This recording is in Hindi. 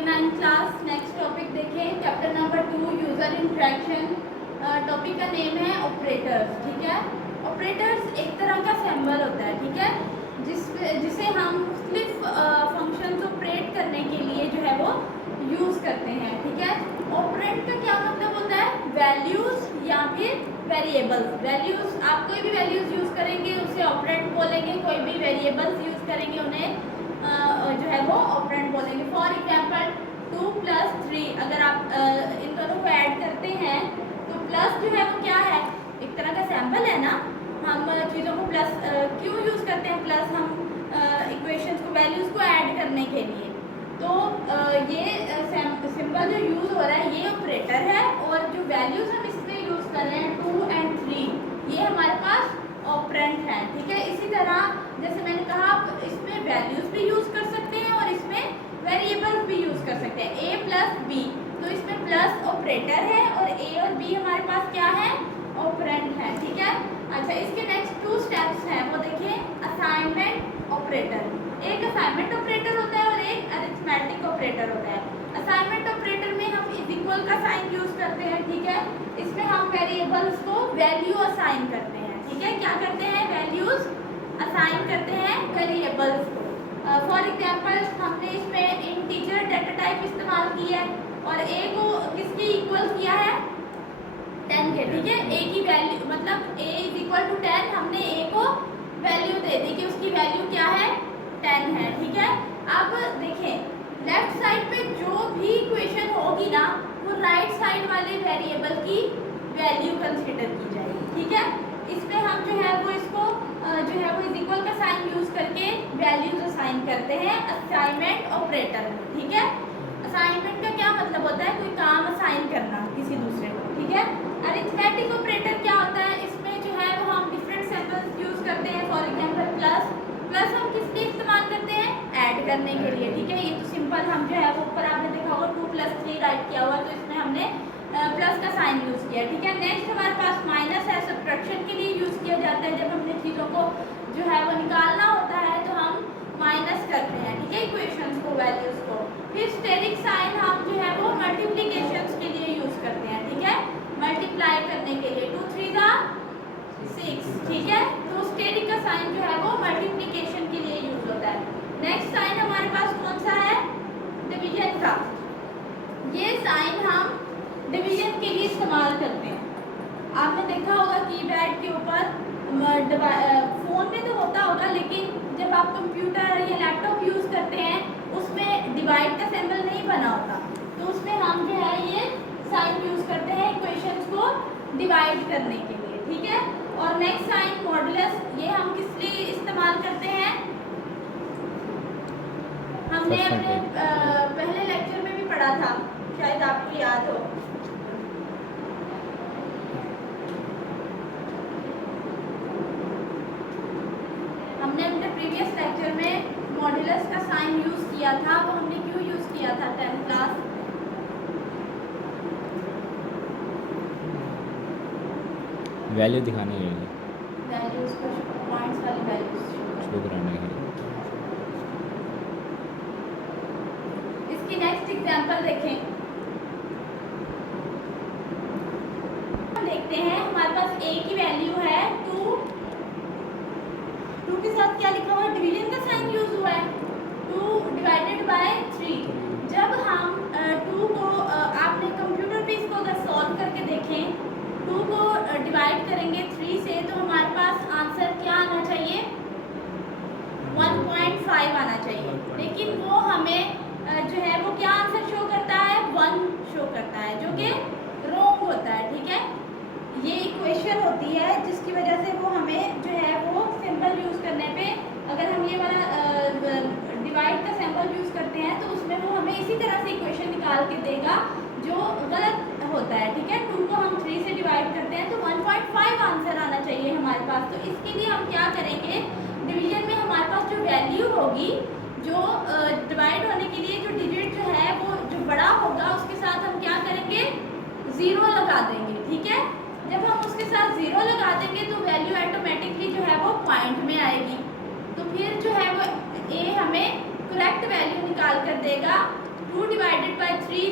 Okay 9th class next topic देखें। Chapter number 2 user interaction. Topic का नेम है ऑपरेटर्स। ठीक है, ऑपरेटर्स एक तरह का सिंबल होता है, ठीक है, जिसे हम मुख्तलिफ फंक्शंस ऑपरेट करने के लिए जो है वो यूज़ करते हैं। ठीक है, ऑपरेंड का क्या मतलब होता है? वैल्यूज़ या फिर वेरिएबल्स। वैल्यूज़, आप कोई भी वैल्यूज़ यूज़ करेंगे उसे ऑपरेंड बोलेंगे, कोई भी वेरिएबल्स यूज़ करेंगे उन्हें जो है वो ऑपरेंड बोलेंगे। फॉर एग्जांपल 2 + 3, अगर आप इन दोनों को ऐड करते हैं तो प्लस जो है वो क्या है? एक तरह का सैम्पल है ना। हम चीज़ों को प्लस क्यों यूज़ करते हैं? प्लस हम इक्वेशंस को, वैल्यूज़ को ऐड करने के लिए। तो ये सिंबल जो यूज़ हो रहा है ये ऑपरेटर है, और जो वैल्यूज़ हम इसमें यूज़ कर रहे हैं 2 और 3, ये हमारे पास ऑपरेंड है। ठीक है, इसी तरह जैसे मैंने कहा आप इसमें वैल्यूज़ भी यूज़ कर सकते हैं और इसमें वेरिएबल्स भी यूज़ कर सकते हैं। a + b, तो इसमें प्लस ऑपरेटर है और a और b हमारे पास क्या है? ऑपरेंड है। ठीक है, अच्छा इसके नेक्स्ट 2 स्टेप्स हैं वो देखें। असाइनमेंट ऑपरेटर, एक असाइनमेंट ऑपरेटर होता है और एक अरिथमेटिक ऑपरेटर होता है। असाइनमेंट ऑपरेटर में हम इक्वल का साइन यूज़ करते हैं। ठीक है, इसमें हम वेरिएबल्स को वैल्यू असाइन करते हैं। ठीक है, क्या करते हैं? वैल्यूज़ असाइन करते हैं वेरिएबल्स को। फॉर एग्जांपल हमने इसमें इंटीजर डाटा टाइप इस्तेमाल की है और a को किसके इक्वल किया है? 10 के। ठीक है, a की वैल्यू मतलब a = 10, हमने a को वैल्यू दे दी कि उसकी वैल्यू क्या है? 10 है। ठीक है, अब देखें लेफ्ट साइड पे जो भी इक्वेशन होगी ना वो राइट साइड वाले वेरिएबल की वैल्यू कंसीडर की जाएगी। ठीक है, इसमें हम जो है वो इसको जो है वो इक्वल का साइन यूज़ करके वैल्यूज असाइन करते हैं असाइनमेंट ऑपरेटर में। ठीक है, असाइनमेंट का क्या मतलब होता है? कोई काम असाइन करना किसी दूसरे को। ठीक है, अरिथमेटिक ऑपरेटर क्या होता है? इसमें जो है वो हम डिफरेंट सिंबल्स यूज़ करते हैं। फॉर एग्जांपल प्लस हम किस लिए इस्तेमाल करते हैं? ऐड करने के लिए। ठीक है, ये तो सिंपल हम जो है वो ऊपर आपने देखा होगा 2 + 3 राइट किया हुआ, तो इसमें हमने प्लस का साइन यूज़ किया। ठीक है, नेक्स्ट हमारे पास माइनस है, सब्ट्रैक्शन के लिए यूज़ किया जाता है। जब हमने चीज़ों को जो है वो निकालना होता है तो हम माइनस करते हैं। ठीक है, इक्वेशंस को, वैल्यूज़ को। फिर स्टेरिक साइन हम जो है वो मल्टीप्लिकेशंस के लिए यूज़ करते हैं। ठीक है, मल्टीप्लाई करने के लिए 2 × 3 = 6। ठीक है, तो स्टेरिक का साइन जो है वो मल्टीप्लिकेशन के लिए यूज़ होता है। नेक्स्ट साइन हमारे पास कौन सा है? डिवीजन का। ये साइन हम डिवीजन के लिए इस्तेमाल करते हैं। आपने देखा होगा कीपैड के ऊपर, फ़ोन में तो होता होगा, लेकिन जब आप कंप्यूटर या लैपटॉप यूज़ करते हैं उसमें डिवाइड का सिंबल नहीं बना होता, तो उसमें हम जो है ये साइन यूज़ करते हैं इक्वेशंस को डिवाइड करने के लिए। ठीक है, और नेक्स्ट साइन मॉडुलस, ये हम किस लिए इस्तेमाल करते हैं? हमने अपने पहले लेक्चर में भी पढ़ा था, शायद आपको याद हो। हमने अपने प्रीवियस लेक्चर में मॉडुलस का साइन यूज़ किया था। वो हमने क्यों यूज़ किया था? 10th क्लास वैल्यू दिखाने के लिए, वैल्यूज को, पॉइंट्स वाली वैल्यूज शो कराने के लिए। इसकी नेक्स्ट एग्जांपल देखें। देखते हैं हमारे पास a की वैल्यू है 2 के साथ क्या लिखा हुआ है? डिवीजन का साइन यूज हुआ है, 2 / 3। जब हम 2 को आपने कंप्यूटर पे इसको अगर सॉल्व करके देखें, 2 को डिवाइड करेंगे 3 से, तो हमारे पास आंसर क्या आना चाहिए? 1.5 आना चाहिए। लेकिन वो हमें जो है वो क्या आंसर शो करता है? 1 शो करता है, जो कि रॉन्ग होता है। ठीक है, ये इक्वेशन होती है जिसकी वजह से वो हमें जो है वो सिंबल यूज़ करने पे, अगर हम ये वाला डिवाइड का सिंबल यूज़ करते हैं तो उसमें वो हमें इसी तरह से इक्वेशन निकाल के देगा जो गलत होता है। ठीक है, 2 को हम 3 से डिवाइड करते हैं तो 1.5 आंसर आना चाहिए हमारे पास। तो इसके लिए हम क्या करेंगे? डिवीजन में हमारे पास जो वैल्यू होगी, जो डिवाइड होने के लिए जो डिजिट जो है वो जो बड़ा होगा उसके साथ हम क्या करेंगे? 0 लगा देंगे। ठीक है, जब हम उसके साथ 0 लगा देंगे तो वैल्यू ऑटोमेटिकली जो है वो पॉइंट में आएगी। तो फिर जो है वो a हमें करेक्ट वैल्यू निकाल कर देगा 2 डिवाइडेड बाय 3